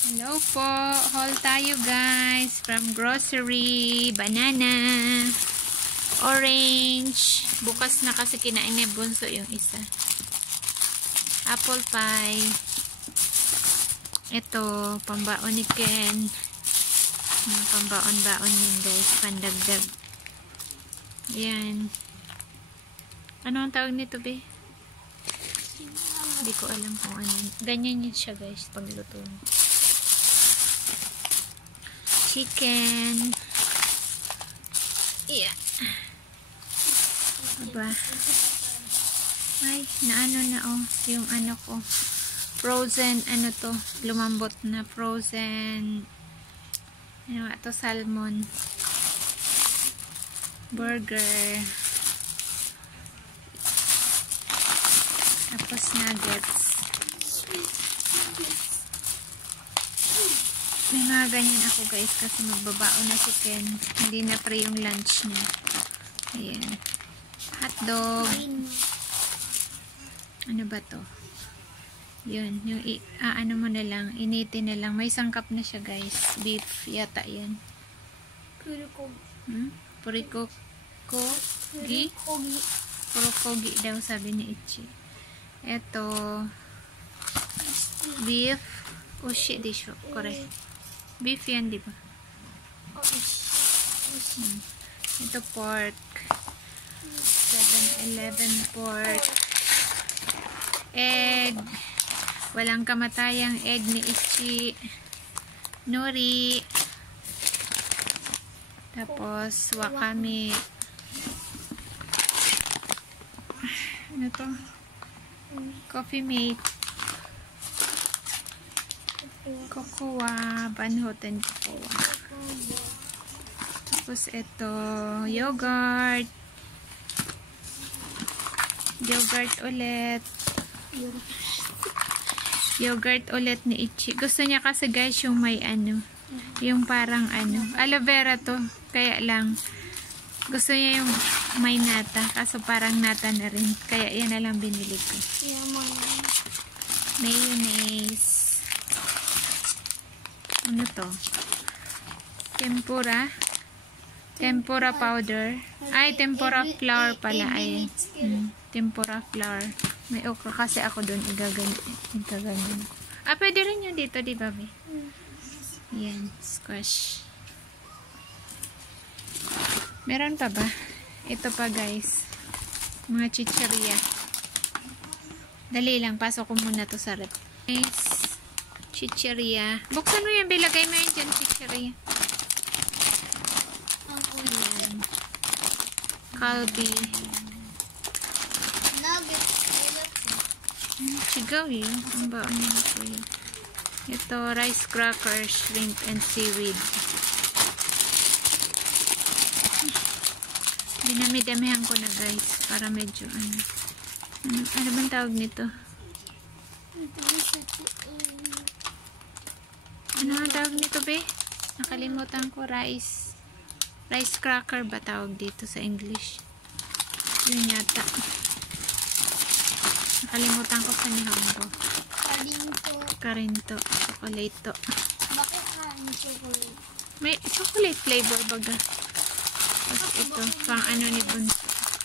Hello po. Haul tayo guys. From grocery. Banana. Orange. Bukas na kasi kinain niya bunso yung isa. Apple pie. Ito. Pambaon ni Ken. Pambaon-baon yun guys. Pandagdag. Yan. Ano ang tawag nito be? Hindi ko alam kung ano. Ganyan yun siya guys. Pagluto. Chicken. Yeah. Aba. Ay, naano na oh. Yung ano ko. Frozen, ano to. Lumambot na frozen. Ano nga to, salmon. Burger. Tapos nuggets. May mga ganyan ako guys kasi magbabaon na si Ken. Hindi na pre yung lunch niya. Ayan. Hotdog. Ano ba to? Yun. Yung ano mo na lang. Initin na lang. May sangkap na siya guys. Beef yata yan. Purikogi? Purukogi daw sabi ni Ichi. Ito. Beef. Oshi desho. Kore. Beef yan, di ba? Ito pork. 7-Eleven pork. Egg. Walang kamatayang egg ni Ichi. Nori. Tapos wakame. Ano to? Coffee mate. Cocoa. Banhoten cocoa. Tapos ito. Yogurt. Yogurt ulit. Yogurt ulit ni Ichi. Gusto niya kasi guys yung may ano. Yung parang ano. Aloe vera to. Kaya lang. Gusto niya yung may nata. Kaso parang nata na rin. Kaya yan na lang binili ko. Mayonnaise. Ano to? Tempura. Tempura powder. Ay, tempura flour pala. Ay, tempura flour. May okra kasi ako doon. Igaganyan. Ah, pwede rin yun dito, di ba, be? Yan. Squash. Meron pa ba? Ito pa, guys. Mga chicheria. Dali lang. Pasok ko muna to sa rep. Nice. Chicheria. Buksan mo yan. Bilagay mo yan dyan, chicheria. Ayan. Kalbi. Sigaw yun. Ang baon niya na po yun. Ito, rice crackers, shrimp, and seaweed. Dinami-damihan ko na guys. Para medyo ano bang tawag nito? Ano ang tawag nito be? Nakalimutan ko. Rice cracker ba tawag dito sa English? Yun yata. Nakalimutan ko sa Nihongo. Karinto. Chocolate to. Bakit kain chocolate? May chocolate flavor baga. Tapos ito, pang ano ni Bunso.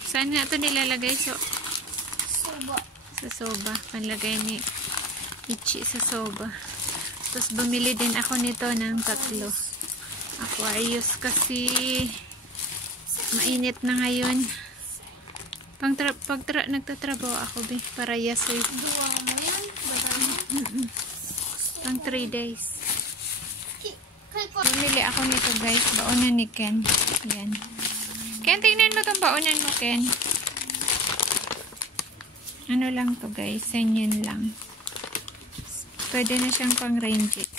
Saan nga ito nilalagay? Soba. Sa soba. Panlagay ni Ichi sa soba. Tapos bumili din ako nito ng 3. Aquarius kasi mainit na ngayon. Nagtatrabaho ako be. Para yasoy. Duwa mo yan? Pang 3 days. Bumili ako nito guys. Baonan ni Ken. Yan. Ken, tingnan mo itong baonan mo, Ken. Ano lang to guys. 10 yen lang. Pwede na siyang pang Renjik.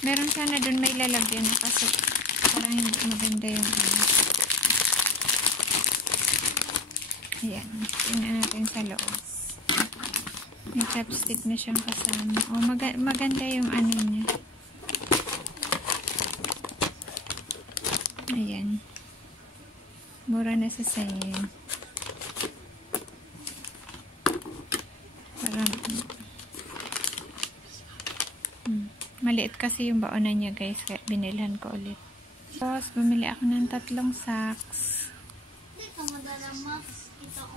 Meron sana dun may lalagyan na kasi parang hindi maganda yung ano. Ayan. Tingnan natin sa loob. May chopstick na siyang kasama. O, maganda yung ano niya. Ayan. Mura na sa sayin. Parang Maliit kasi yung baonan niya guys, kaya binilhan ko ulit. Tapos, bumili ako ng 3 sacks. Hindi ka madala, Max. Kita ko